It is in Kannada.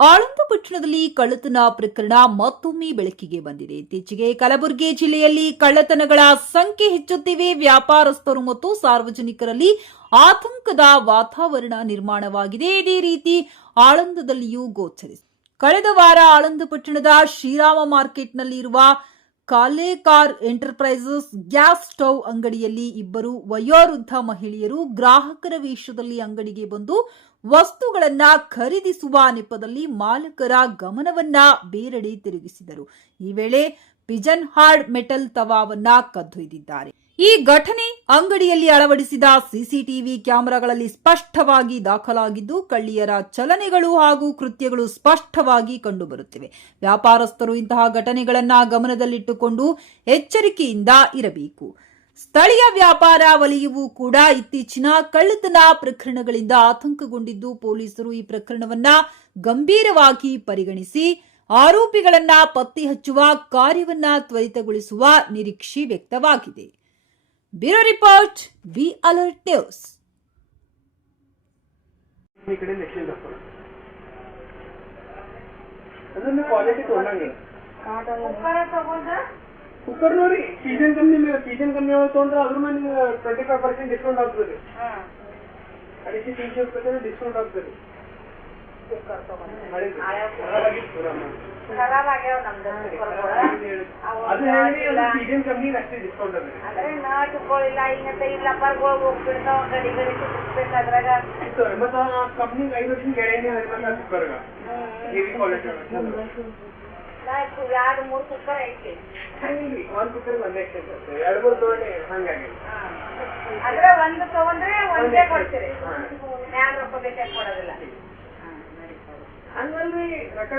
ಆಳಂದ ಪಟ್ಟಣದಲ್ಲಿ ಕಳ್ಳತನ ಪ್ರಕರಣ ಮತ್ತೊಮ್ಮೆ ಬೆಳಕಿಗೆ ಬಂದಿದೆ. ಇತ್ತೀಚೆಗೆ ಕಲಬುರಗಿ ಜಿಲ್ಲೆಯಲ್ಲಿ ಕಳ್ಳತನಗಳ ಸಂಖ್ಯೆ ಹೆಚ್ಚುತ್ತಿವೆ. ವ್ಯಾಪಾರಸ್ಥರು ಮತ್ತು ಸಾರ್ವಜನಿಕರಲ್ಲಿ ಆತಂಕದ ವಾತಾವರಣ ನಿರ್ಮಾಣವಾಗಿದೆ. ಇದೇ ರೀತಿ ಆಳಂದದಲ್ಲಿಯೂ ಗೋಚರಿಸಿದೆ ಕಳೆದ ವಾರ ಆಳಂದ ಪಟ್ಟಣದ ಶ್ರೀರಾಮ ಮಾರ್ಕೆಟ್ನಲ್ಲಿ ಇರುವ ಕಾಲೇಕಾರ್ ಎಂಟರ್ಪ್ರೈಸಸ್ ಗ್ಯಾಸ್ ಸ್ಟೌವ್ ಅಂಗಡಿಯಲ್ಲಿ ಇಬ್ಬರು ವಯೋವೃದ್ಧ ಮಹಿಳೆಯರು ಗ್ರಾಹಕರ ವೇಷದಲ್ಲಿ ಅಂಗಡಿಗೆ ಬಂದು ವಸ್ತುಗಳನ್ನ ಖರೀದಿಸುವ ನೆಪದಲ್ಲಿ ಮಾಲಕರ ಗಮನವನ್ನ ಬೇರೆಡೆ ತಿರುಗಿಸಿದರು. ಈ ವೇಳೆ ಪಿಜನ್ ಹಾರ್ಡ್ ಮೆಟಲ್ ತವಾವನ್ನ ಕದ್ದೊಯ್ದಿದ್ದಾರೆ ಈ ಘಟನೆ ಅಂಗಡಿಯಲ್ಲಿ ಅಳವಡಿಸಿದ ಸಿಸಿಟಿವಿ ಕ್ಯಾಮೆರಾಗಳಲ್ಲಿ ಸ್ಪಷ್ಟವಾಗಿ ದಾಖಲಾಗಿದ್ದು, ಕಳ್ಳಿಯರ ಚಲನೆಗಳು ಹಾಗೂ ಕೃತ್ಯಗಳು ಸ್ಪಷ್ಟವಾಗಿ ಕಂಡುಬರುತ್ತಿವೆ. ವ್ಯಾಪಾರಸ್ಥರು ಇಂತಹ ಘಟನೆಗಳನ್ನ ಗಮನದಲ್ಲಿಟ್ಟುಕೊಂಡು ಎಚ್ಚರಿಕೆಯಿಂದ ಇರಬೇಕು. ಸ್ಥಳೀಯ ವ್ಯಾಪಾರ ವಲಯವು ಕೂಡ ಇತ್ತೀಚಿನ ಕಳ್ಳತನ ಪ್ರಕರಣಗಳಿಂದ ಆತಂಕಗೊಂಡಿದ್ದು, ಪೊಲೀಸರು ಈ ಪ್ರಕರಣವನ್ನ ಗಂಭೀರವಾಗಿ ಪರಿಗಣಿಸಿ, ಆರೋಪಿಗಳನ್ನ ಪತ್ತೆ ಹಚ್ಚುವ ಕಾರ್ಯವನ್ನ ತ್ವರಿತಗೊಳಿಸುವ ನಿರೀಕ್ಷೆ ವ್ಯಕ್ತವಾಗಿದೆ. Bureau report B alert news ಈ ಕಡೆ ನೆಕ್ಸ್ಟ್ ಹಾಕೋಣ ಅದನ್ನ ಕ್ವಾಲಿಟಿ ತೊಗೊಂಡಂಗೆ ಕುಕ್ಕರ್ ನೋಡಿ ಪೀಜನ್ ಕಂಪ್ನಿ ಮೇಲೆ ಪೀಜನ್ ಕಂಪ್ನಿ ಒಳಗೆ ತೊಗೊಂಡ್ರೆ ಅದ್ರ ಮೇಲೆ ನಿಮ್ಗೆ ಟ್ವೆಂಟಿ ಫೈವ್ ಪರ್ಸೆಂಟ್ ಡಿಸ್ಕೌಂಟ್ ಆಗ್ತದೆ ಅಡಿಸಿ ತೀನ್ಶೆ ರೂಪಾಯಿ ಡಿಸ್ಕೌಂಟ್ ಆಗ್ತದೆ ಹಳೇದು. ಖರಾಬಾಗಿತ್ತು ನಮ್ಮ. ಖರಾಬ್ ಆಗ್ಯಾವ ನಮ್ದು ಅಂದ್ರೆ ನಾಟುಗಳಿಲ್ಲ ಹಿಂಗಂತ ಈ ಲಬ್ಬರ್ಗಳು ಹೋಗ್ಬಿಡ್ತಾವ ಗಡಿ ಗಡಿ ಸಿಕ್ಬೇಕು ಅದ್ರಾಗ. ನಾಲ್ಕು ಎರಡು ಮೂರು ಕುಕ್ಕರ್ ಐತಿ. ಅಂದ್ರೆ ಒಂದು ತಗೊಂಡ್ರೆ ಒಂದೇ ಕೊಡ್ತೀರಿ. ಮ್ಯಾಲ ರೊಕ್ಕ ಬೇಕಾಗಿ ಕೊಡೋದಿಲ್ಲ. ಹಂಗಲ್ರಿ ರೊಕ್ಕ